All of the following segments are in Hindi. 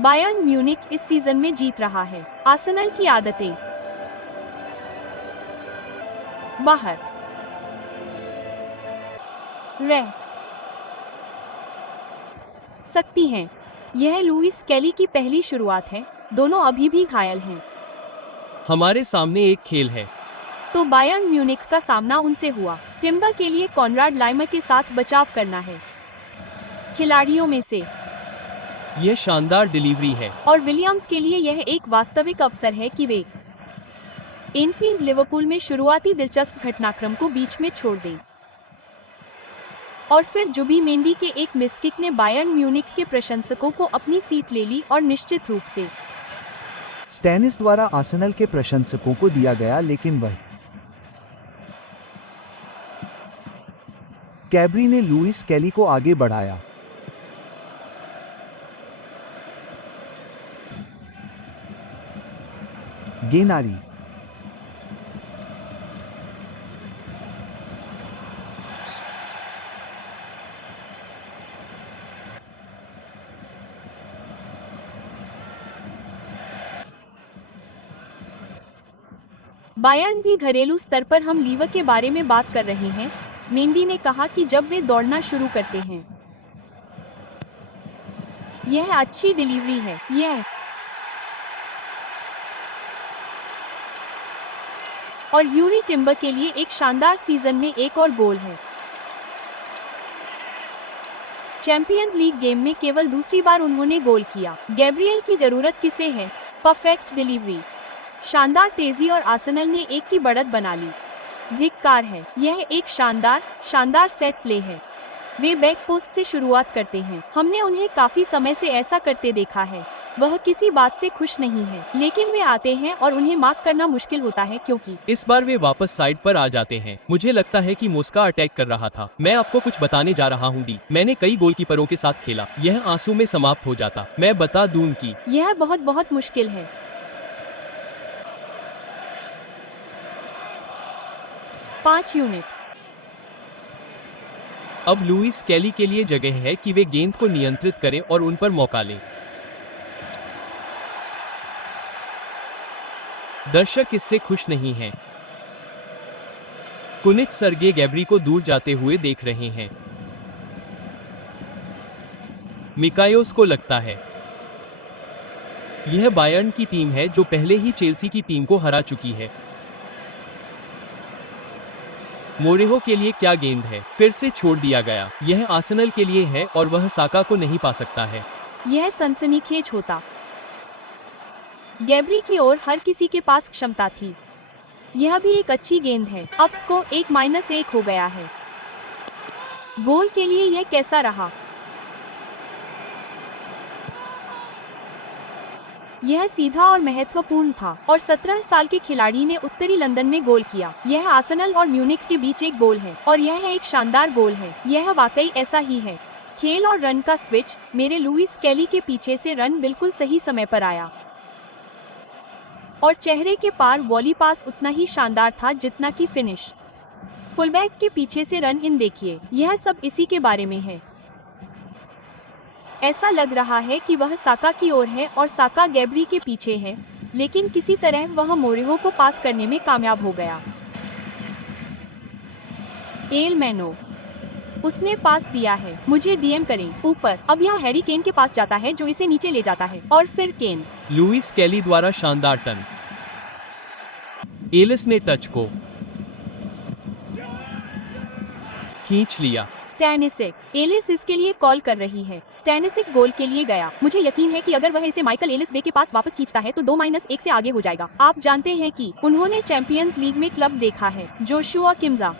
बायर्न म्यूनिख इस सीजन में जीत रहा है। आर्सेनल की आदतें बाहर रह सकती हैं। यह लुइस केली की पहली शुरुआत है। दोनों अभी भी घायल हैं। हमारे सामने एक खेल है। तो बायर्न म्यूनिख का सामना उनसे हुआ। टिम्बर के लिए कॉनराड लाइमर के साथ बचाव करना है। खिलाड़ियों में से यह शानदार डिलीवरी है। और विलियम्स के लिए यह एक वास्तविक अवसर है कि वे एनफील्ड लिवरपूल में शुरुआती दिलचस्प घटनाक्रम को बीच में छोड़ दें। और फिर जुबी मेंडी के एक मिसकिक ने बायर्न म्यूनिख के प्रशंसकों को अपनी सीट ले ली और निश्चित रूप से स्टैनिस द्वारा आर्सेनल के प्रशंसकों को दिया गया, लेकिन वह कैबरी ने लुइस केली को आगे बढ़ाया। गेनारी बायर्न भी घरेलू स्तर पर हम लीवर के बारे में बात कर रहे हैं। मेंडी ने कहा कि जब वे दौड़ना शुरू करते हैं, यह अच्छी डिलीवरी है। यह और यूरी टिम्बर के लिए एक शानदार सीजन में एक और गोल है। चैंपियंस लीग गेम में केवल दूसरी बार उन्होंने गोल किया। गैब्रियल की जरूरत किसे है? परफेक्ट डिलीवरी, शानदार तेजी और आर्सेनल ने एक की बढ़त बना ली। धिक्कार है। यह एक शानदार सेट प्ले है। वे बैक पोस्ट से शुरुआत करते हैं। हमने उन्हें काफी समय से ऐसा करते देखा है। वह किसी बात से खुश नहीं है, लेकिन वे आते हैं और उन्हें मार्क करना मुश्किल होता है क्योंकि इस बार वे वापस साइड पर आ जाते हैं। मुझे लगता है कि मोस्का अटैक कर रहा था। मैं आपको कुछ बताने जा रहा हूँ डी। मैंने कई गोलकीपरों के साथ खेला। यह आंसू में समाप्त हो जाता। मैं बता दूं कि यह बहुत मुश्किल है। 5 यूनिट। अब लुइस केली के लिए जगह है कि वे गेंद को नियंत्रित करें और उन पर मौका लें। दर्शक इससे खुश नहीं हैं। कुनिच सर्गे गैब्री को दूर जाते हुए देख रहे हैं। मिकायोस को लगता है यह बायर्न की टीम है जो पहले ही चेल्सी की टीम को हरा चुकी है। मोरेहो के लिए क्या गेंद है, फिर से छोड़ दिया गया। यह आर्सेनल के लिए है और वह साका को नहीं पा सकता है। यह सनसनीखेज होता। गैब्री की ओर हर किसी के पास क्षमता थी। यह भी एक अच्छी गेंद है। अब स्कोर 1-1 हो गया है। गोल के लिए यह कैसा रहा? यह सीधा और महत्वपूर्ण था और 17 साल के खिलाड़ी ने उत्तरी लंदन में गोल किया। यह आर्सेनल और म्यूनिख के बीच एक गोल है और यह एक शानदार गोल है। यह वाकई ऐसा ही है। खेल और रन का स्विच। मेरे लुइस केली के पीछे से रन बिल्कुल सही समय पर आया और चेहरे के पार वॉली पास उतना ही शानदार था जितना कि फिनिश। फुलबैक के पीछे से रन इन देखिए। यह सब इसी के बारे में है। ऐसा लग रहा है कि वह साका की ओर है और साका गैब्री के पीछे है, लेकिन किसी तरह वह मोरेहो को पास करने में कामयाब हो गया। एल मैनो, उसने पास दिया है। मुझे डीएम करें ऊपर। अब यह हैरी केन के पास जाता है जो इसे नीचे ले जाता है और फिर केन। लुइस केली द्वारा शानदार टर्न। एलिस ने टच को खींच लिया। स्टैनिसिक। एलिस इसके लिए कॉल कर रही है। स्टैनिसिक गोल के लिए गया। मुझे यकीन है कि अगर वह इसे माइकल एलिस बे के पास वापस खींचता है तो 2-1 से आगे हो जाएगा। आप जानते हैं कि उन्होंने चैंपियंस लीग में क्लब देखा है। जोशुआ किम्जा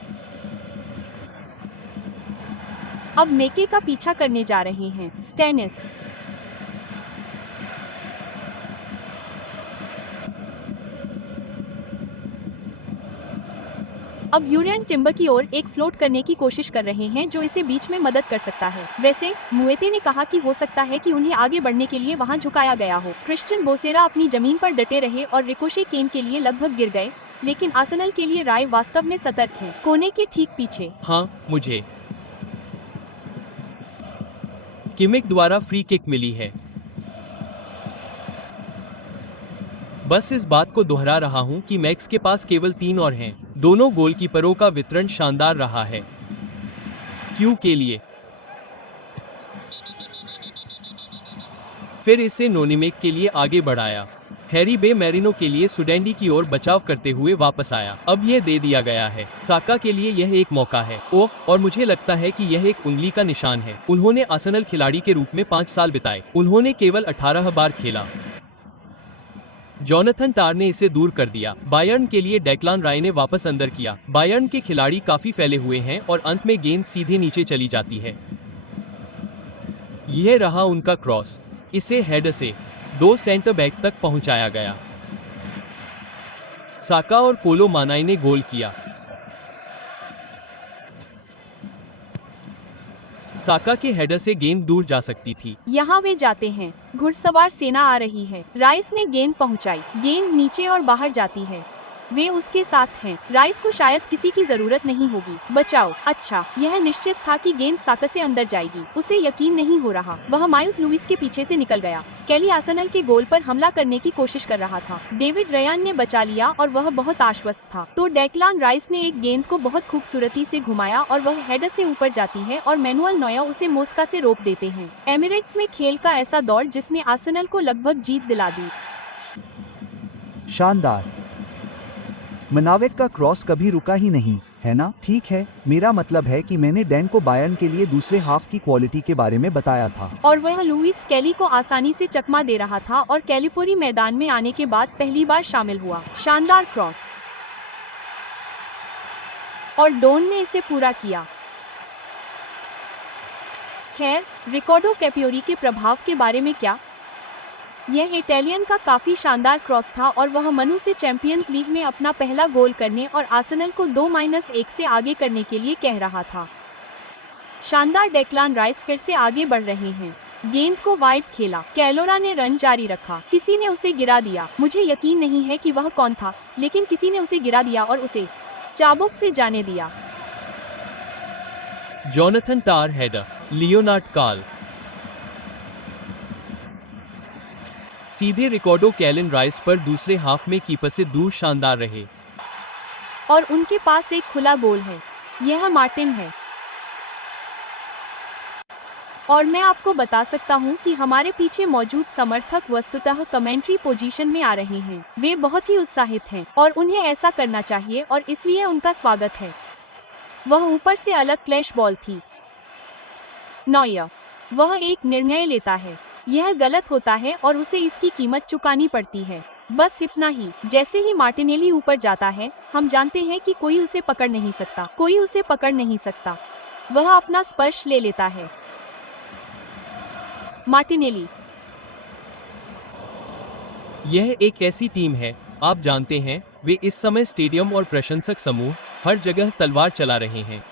अब मेके का पीछा करने जा रहे हैं। स्टैनिस अब यूरियन टिम्बर की ओर एक फ्लोट करने की कोशिश कर रहे हैं जो इसे बीच में मदद कर सकता है। वैसे मुएते ने कहा कि हो सकता है कि उन्हें आगे बढ़ने के लिए वहां झुकाया गया हो। क्रिश्चियन बोसेरा अपनी जमीन पर डटे रहे और रिकोशे केन के लिए लगभग गिर गए, लेकिन आर्सेनल के लिए राय वास्तव में सतर्क है। कोने के ठीक पीछे। हाँ, मुझे किमिक द्वारा फ्री किक मिली है। बस इस बात को दोहरा रहा हूँ कि मैक्स के पास केवल 3 और हैं। दोनों गोलकीपरों का वितरण शानदार रहा है। क्यू के लिए फिर इसे नोनिमेक के लिए आगे बढ़ाया। हैरी बे मैरिनो के लिए सुडेंडी की ओर बचाव करते हुए वापस आया। अब यह दे दिया गया है। साका के लिए यह एक मौका है। ओह, और मुझे लगता है कि यह एक उंगली का निशान है। उन्होंने आर्सेनल खिलाड़ी के रूप में 5 साल बिताए। उन्होंने केवल 18 बार खेला। जोनाथन टार ने इसे दूर कर दिया। बायर्न के लिए डेक्लान राय ने वापस अंदर किया। बायर्न के खिलाड़ी काफी फैले हुए हैं और अंत में गेंद सीधे नीचे चली जाती है। यह रहा उनका क्रॉस। इसे हेडर से 2 सेंटर बैक तक पहुंचाया गया। साका और कोलो मानाई ने गोल किया। साका के हेडर से गेंद दूर जा सकती थी। यहाँ वे जाते हैं। घुड़सवार सेना आ रही है। राइस ने गेंद पहुँचाई। गेंद नीचे और बाहर जाती है। वे उसके साथ हैं। राइस को शायद किसी की जरूरत नहीं होगी। बचाओ। अच्छा, यह निश्चित था कि गेंद साका से अंदर जाएगी। उसे यकीन नहीं हो रहा। वह माइल्स लुइस के पीछे से निकल गया। स्केली आर्सेनल के गोल पर हमला करने की कोशिश कर रहा था। डेविड रयान ने बचा लिया और वह बहुत आश्वस्त था। तो डेक्लान राइस ने एक गेंद को बहुत खूबसूरती से घुमाया और वह हेडर से ऊपर जाती है और मैनुअल नोया उसे मोस्का से रोक देते हैं। एमिरेट्स में खेल का ऐसा दौर जिसने आर्सेनल को लगभग जीत दिला दी। शानदार। मनावेक का क्रॉस कभी रुका ही नहीं, है ना? ठीक है, मेरा मतलब है कि मैंने डैन को बायर्न के लिए दूसरे हाफ की क्वालिटी के बारे में बताया था। और वह लुइस कैली को आसानी से चकमा दे रहा था और कैलिपोरी मैदान में आने के बाद पहली बार शामिल हुआ। शानदार क्रॉस। और डोन ने इसे पूरा किया। खैर, रिकॉर्डो कैपियोरी के प्रभाव के बारे में क्या? यह इटालियन का काफी शानदार क्रॉस था और वह मनु से चैंपियंस लीग में अपना पहला गोल करने और आर्सेनल को 2-1 से आगे करने के लिए कह रहा था। शानदार। डेक्लान राइस फिर से आगे बढ़ रहे हैं। गेंद को वाइड खेला। कैलोरा ने रन जारी रखा। किसी ने उसे गिरा दिया। मुझे यकीन नहीं है कि वह कौन था, लेकिन किसी ने उसे गिरा दिया और उसे चाबुक से जाने दिया। जोनाथन टार हेडर। लियोनार्ड कार्ल सीधे। रिकॉर्डो कैलन राइस पर दूसरे हाफ में कीपर से दूर शानदार रहे। और उनके पास एक खुला गोल है। यह मार्टिन है। और मैं आपको बता सकता हूं कि हमारे पीछे मौजूद समर्थक वस्तुतः कमेंट्री पोजीशन में आ रहे हैं। वे बहुत ही उत्साहित हैं और उन्हें ऐसा करना चाहिए और इसलिए उनका स्वागत है। वह ऊपर से अलग क्लैश बॉल थी। नोया। वह एक निर्णय लेता है। यह गलत होता है और उसे इसकी कीमत चुकानी पड़ती है। बस इतना ही। जैसे ही मार्टिनेली ऊपर जाता है, हम जानते हैं कि कोई उसे पकड़ नहीं सकता। कोई उसे पकड़ नहीं सकता। वह अपना स्पर्श ले लेता है। मार्टिनेली। यह एक ऐसी टीम है, आप जानते हैं, वे इस समय स्टेडियम और प्रशंसक समूह हर जगह तलवार चला रहे हैं।